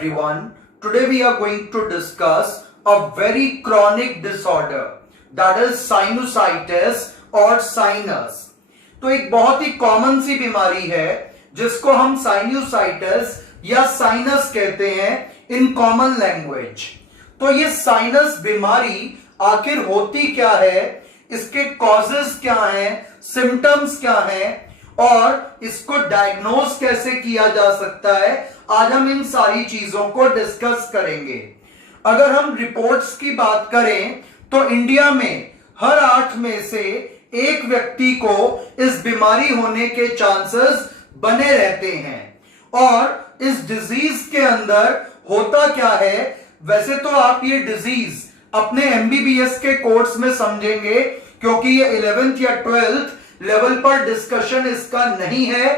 everyone. Today we are going to discuss a very chronic disorder that is sinusitis or sinus. तो एक बहुत ही common सी बीमारी है जिसको हम साइनोसाइटिस या साइनस कहते हैं इन कॉमन लैंग्वेज। तो ये साइनस बीमारी आखिर होती क्या है, इसके कॉजेस क्या हैं, सिम्टम्स क्या हैं और इसको डायग्नोज कैसे किया जा सकता है, आज हम इन सारी चीजों को डिस्कस करेंगे। अगर हम रिपोर्ट्स की बात करें तो इंडिया में हर 8 में से एक व्यक्ति को इस बीमारी होने के चांसेस बने रहते हैं। और इस डिजीज के अंदर होता क्या है, वैसे तो आप ये डिजीज अपने एमबीबीएस के कोर्स में समझेंगे क्योंकि ये 11th या 12th लेवल पर डिस्कशन इसका नहीं है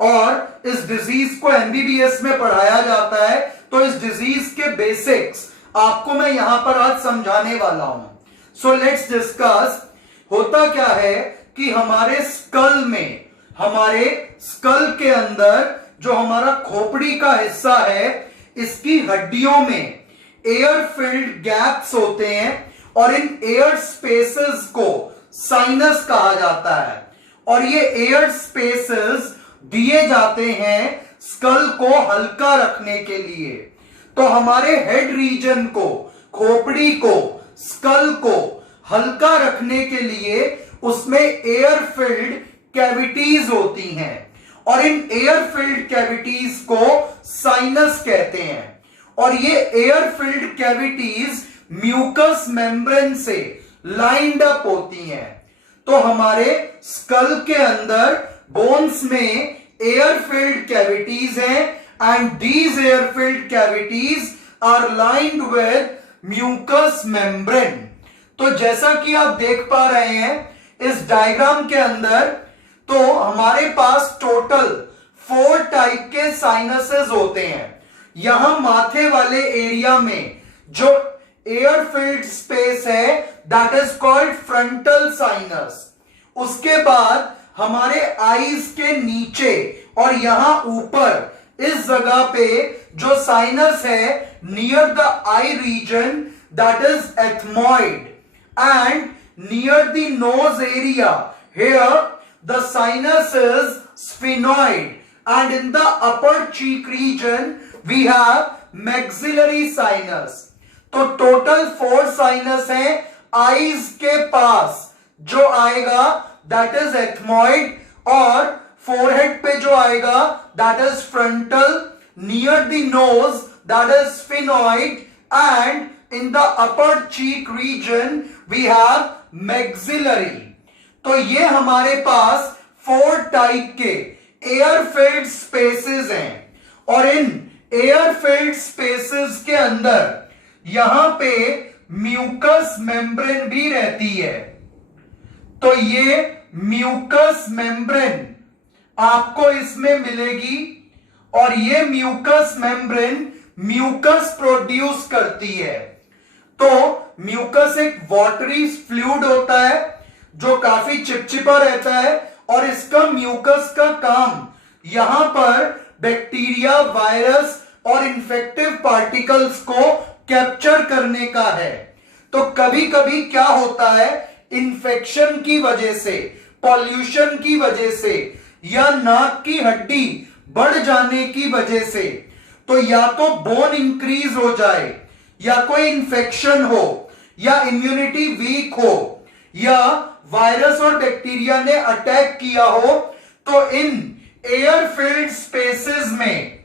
और इस डिजीज को एमबीबीएस में पढ़ाया जाता है। तो इस डिजीज के बेसिक्स आपको मैं यहां पर आज समझाने वाला हूं। So let's discuss. होता क्या है कि हमारे स्कल के अंदर जो हमारा खोपड़ी का हिस्सा है, इसकी हड्डियों में एयर फिल्ड गैप्स होते हैं और इन एयर स्पेसेस को साइनस कहा जाता है। और ये एयर स्पेसेस दिए जाते हैं स्कल को हल्का रखने के लिए। तो हमारे हेड रीजन को, खोपड़ी को, स्कल को हल्का रखने के लिए उसमें एयर फिल्ड कैविटीज होती हैं और इन एयर फिल्ड कैविटीज को साइनस कहते हैं। और ये air filled cavities mucus membrane से लाइंड अप होती हैं। तो हमारे स्कल के अंदर बोन्स में एयर फिल्ड कैविटीज हैं and these air filled cavities are lined with mucus membrane. तो जैसा कि आप देख पा रहे हैं इस डायग्राम के अंदर, तो हमारे पास टोटल 4 टाइप के साइनसेस होते हैं। यहां माथे वाले एरिया में जो एयर फिल्ड स्पेस है that is called frontal sinus. उसके बाद हमारे आईज के नीचे और यहां ऊपर इस जगह पे जो साइनस है near the eye region that is ethmoid and near the nose area here the sinus is sphenoid and in the upper cheek region we have maxillary sinus। तो टोटल 4 साइनस हैं। आईज के पास जो आएगा that is ethmoid और forehead पे जो आएगा that is frontal, near the nose that is sphenoid and in the upper cheek region we have maxillary. तो ये हमारे पास 4 टाइप के एयर फिल्ड स्पेसेस हैं और इन एयर फिल्ड स्पेसेस के अंदर यहां पे म्यूकस मेम्ब्रेन भी रहती है। तो ये म्यूकस मेम्ब्रेन आपको इसमें मिलेगी और ये म्यूकस मेम्ब्रेन म्यूकस प्रोड्यूस करती है। तो म्यूकस एक वाटरी फ्लूइड होता है जो काफी चिपचिपा रहता है और इसका म्यूकस का काम यहां पर बैक्टीरिया, वायरस और इन्फेक्टिव पार्टिकल्स को कैप्चर करने का है। तो कभी कभी क्या होता है, इन्फेक्शन की वजह से, पॉल्यूशन की वजह से या नाक की हड्डी बढ़ जाने की वजह से, तो या तो बोन इंक्रीज हो जाए या कोई इन्फेक्शन हो या इम्यूनिटी वीक हो या वायरस और बैक्टीरिया ने अटैक किया हो, तो इन एयर फिल्ड स्पेसेस में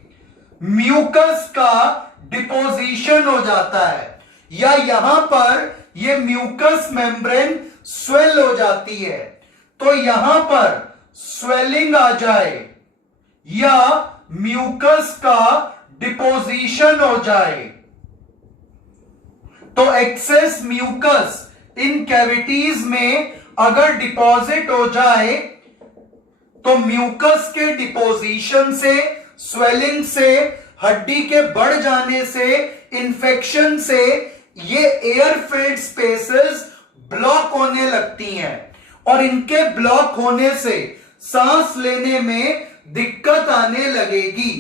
म्यूकस का डिपोजिशन हो जाता है या यहां पर ये म्यूकस मेम्ब्रेन स्वेल हो जाती है। तो यहां पर स्वेलिंग आ जाए या म्यूकस का डिपोजिशन हो जाए, तो एक्सेस म्यूकस इन कैविटीज में अगर डिपॉजिट हो जाए तो म्यूकस के डिपोजिशन से, स्वेलिंग से, हड्डी के बढ़ जाने से, इन्फेक्शन से ये एयर फिल्ड स्पेसेस ब्लॉक होने लगती हैं और इनके ब्लॉक होने से सांस लेने में दिक्कत आने लगेगी।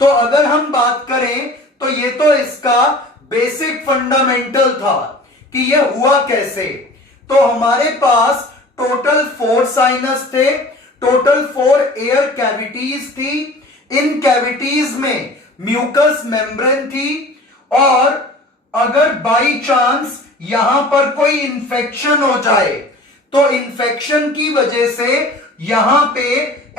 तो अगर हम बात करें तो ये तो इसका बेसिक फंडामेंटल था कि ये हुआ कैसे। तो हमारे पास टोटल 4 साइनस थे, टोटल 4 एयर कैविटीज थी। इन कैविटीज में म्यूकस मेम्ब्रेन थी, और अगर बाई चांस यहां पर कोई इंफेक्शन हो जाए तो इंफेक्शन की वजह से यहां पे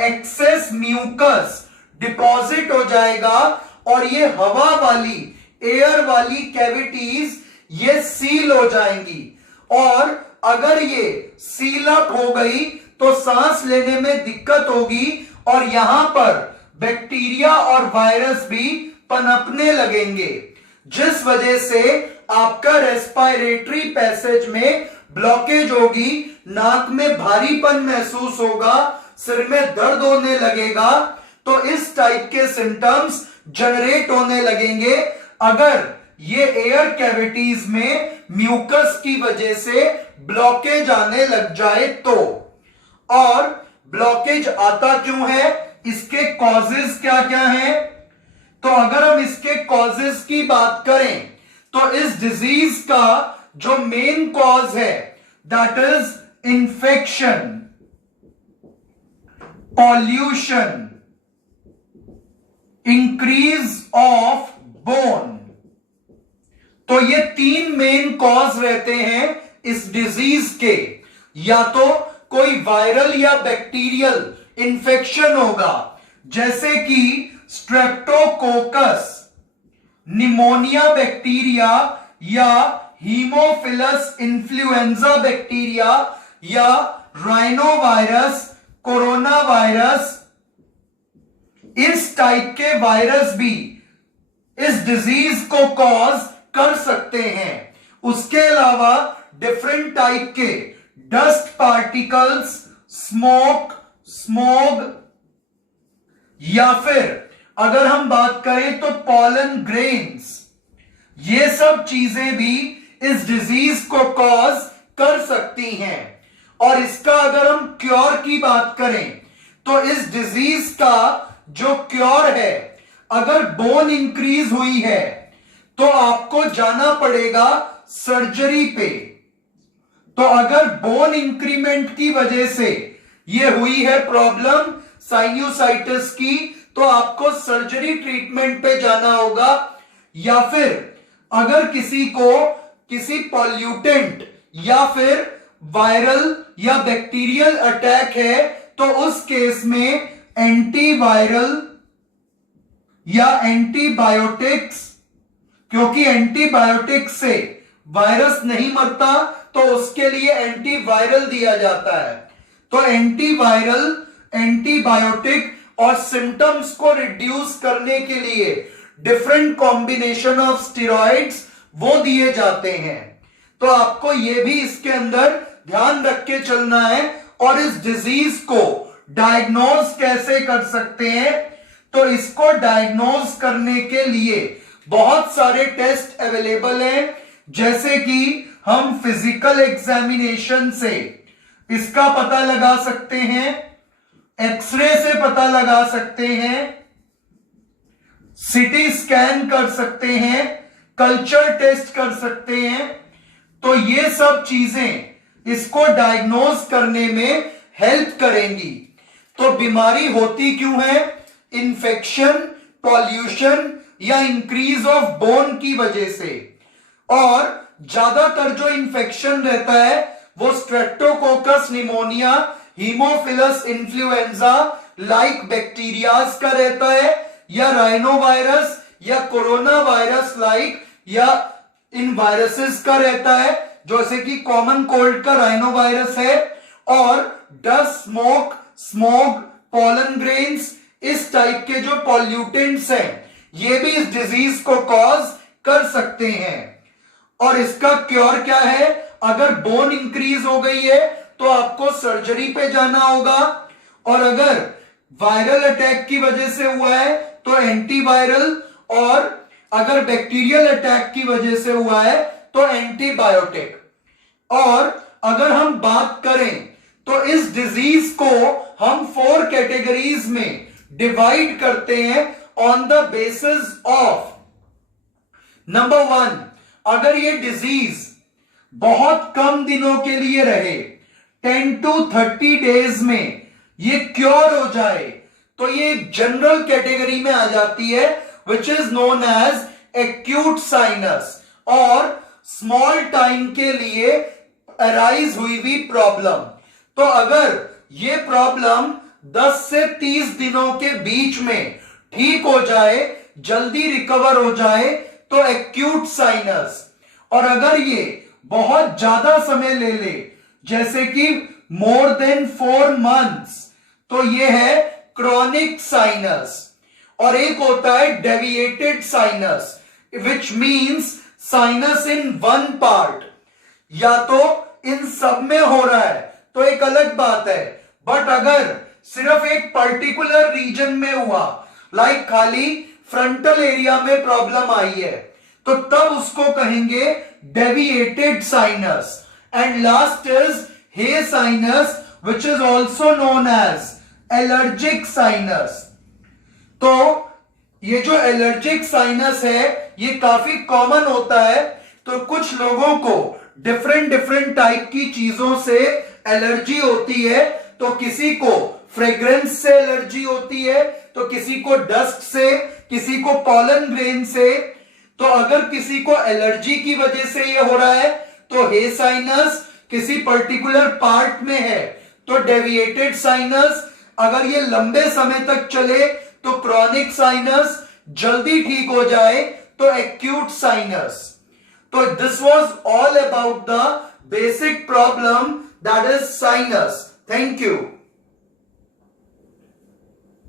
एक्सेस म्यूकस डिपॉजिट हो जाएगा, और ये हवा वाली, एयर वाली कैविटीज ये सील हो जाएंगी। और अगर ये सील अप हो गई तो सांस लेने में दिक्कत होगी, और यहां पर बैक्टीरिया और वायरस भी पनपने लगेंगे, जिस वजह से आपका रेस्पिरेटरी पैसेज में ब्लॉकेज होगी, नाक में भारीपन महसूस होगा, सिर में दर्द होने लगेगा। तो इस टाइप के सिम्टम्स जनरेट होने लगेंगे अगर ये एयर कैविटीज में म्यूकस की वजह से ब्लॉकेज आने लग जाए तो। और ब्लॉकेज आता क्यों है, इसके कॉजेज क्या क्या हैं? तो अगर हम इसके कॉजेज की बात करें तो इस डिजीज का जो मेन कॉज है that is infection, pollution, increase of bone. तो ये 3 मेन कॉज रहते हैं इस डिजीज के। या तो कोई वायरल या बैक्टीरियल इंफेक्शन होगा, जैसे कि स्ट्रेप्टोकोकस, निमोनिया बैक्टीरिया, या हीमोफिलस इन्फ्लुएंजा बैक्टीरिया, या राइनो वायरस, कोरोना वायरस। इस टाइप के वायरस भी इस डिजीज को कॉज कर सकते हैं। उसके अलावा डिफरेंट टाइप के डस्ट पार्टिकल्स, स्मोग, या फिर अगर हम बात करें तो पॉलन ग्रेन्स, ये सब चीजें भी इस डिजीज को कॉज कर सकती हैं। और इसका अगर हम क्योर की बात करें तो इस डिजीज का जो क्योर है, अगर बोन इंक्रीज हुई है तो आपको जाना पड़ेगा सर्जरी पे। तो अगर बोन इंक्रीमेंट की वजह से ये हुई है प्रॉब्लम साइनोसाइटिस की, तो आपको सर्जरी ट्रीटमेंट पे जाना होगा। या फिर अगर किसी को किसी पॉल्यूटेंट या फिर वायरल या बैक्टीरियल अटैक है तो उस केस में एंटीवायरल या एंटीबायोटिक्स, क्योंकि एंटीबायोटिक्स से वायरस नहीं मरता तो उसके लिए एंटीवायरल दिया जाता है। तो एंटीवायरल, एंटीबायोटिक और सिम्टम्स को रिड्यूस करने के लिए डिफरेंट कॉम्बिनेशन ऑफ स्टेरॉइड्स वो दिए जाते हैं। तो आपको ये भी इसके अंदर ध्यान रख के चलना है। और इस डिजीज को डायग्नोज कैसे कर सकते हैं, तो इसको डायग्नोज करने के लिए बहुत सारे टेस्ट अवेलेबल हैं, जैसे कि हम फिजिकल एग्जामिनेशन से इसका पता लगा सकते हैं, एक्सरे से पता लगा सकते हैं, सीटी स्कैन कर सकते हैं, कल्चर टेस्ट कर सकते हैं। तो ये सब चीजें इसको डायग्नोज करने में हेल्प करेंगी। तो बीमारी होती क्यों है? इंफेक्शन, पॉल्यूशन या इंक्रीज ऑफ बोन की वजह से। और ज्यादातर जो इंफेक्शन रहता है वो Streptococcus pneumonia, Haemophilus influenza like bacterias का रहता है, या राइनो वायरस या कोरोना वायरस लाइक या इन वायरसेस का रहता है, जैसे कि कॉमन कोल्ड का राइनो वायरस है। और डस्ट, स्मोग, पॉलन ग्रेन्स, इस टाइप के जो पॉल्यूटेंट्स हैं ये भी इस डिजीज को कॉज कर सकते हैं। और इसका क्योर क्या है? अगर बोन इंक्रीज हो गई है तो आपको सर्जरी पे जाना होगा, और अगर वायरल अटैक की वजह से हुआ है तो एंटीवायरल, और अगर बैक्टीरियल अटैक की वजह से हुआ है तो एंटीबायोटिक। और अगर हम बात करें तो इस डिजीज को हम 4 कैटेगरीज में डिवाइड करते हैं, on the basis of number 1, अगर ये डिजीज बहुत कम दिनों के लिए रहे, 10 to 30 डेज में ये क्योर हो जाए, तो ये जनरल कैटेगरी में आ जाती है, which is known as acute sinus, और स्मॉल टाइम के लिए अराइज हुई प्रॉब्लम। तो अगर ये प्रॉब्लम 10 से 30 दिनों के बीच में ठीक हो जाए, जल्दी रिकवर हो जाए, तो एक्यूट साइनस। और अगर ये बहुत ज्यादा समय ले ले, जैसे कि मोर देन 4 months, तो ये है क्रॉनिक साइनस। और एक होता है deviated sinus, which means sinus in one part. या तो इन सब में हो रहा है तो एक अलग बात है, बट अगर सिर्फ एक पर्टिकुलर रीजन में हुआ, लाइक खाली फ्रंटल एरिया में प्रॉब्लम आई है, तो तब उसको कहेंगे deviated sinus. And last is hay sinus, which is also known as allergic sinus. तो ये जो एलर्जिक साइनस है ये काफी कॉमन होता है। तो कुछ लोगों को डिफरेंट टाइप की चीजों से एलर्जी होती है। तो किसी को फ्रेग्रेंस से एलर्जी होती है, तो किसी को डस्ट से, किसी को पॉलन ग्रेन से। तो अगर किसी को एलर्जी की वजह से ये हो रहा है तो हे साइनस, किसी पर्टिकुलर पार्ट में है तो डेविएटेड साइनस, अगर ये लंबे समय तक चले तो क्रॉनिक साइनस, जल्दी ठीक हो जाए तो एक्यूट साइनस। तो this was all about the basic problem that is sinus. Thank you.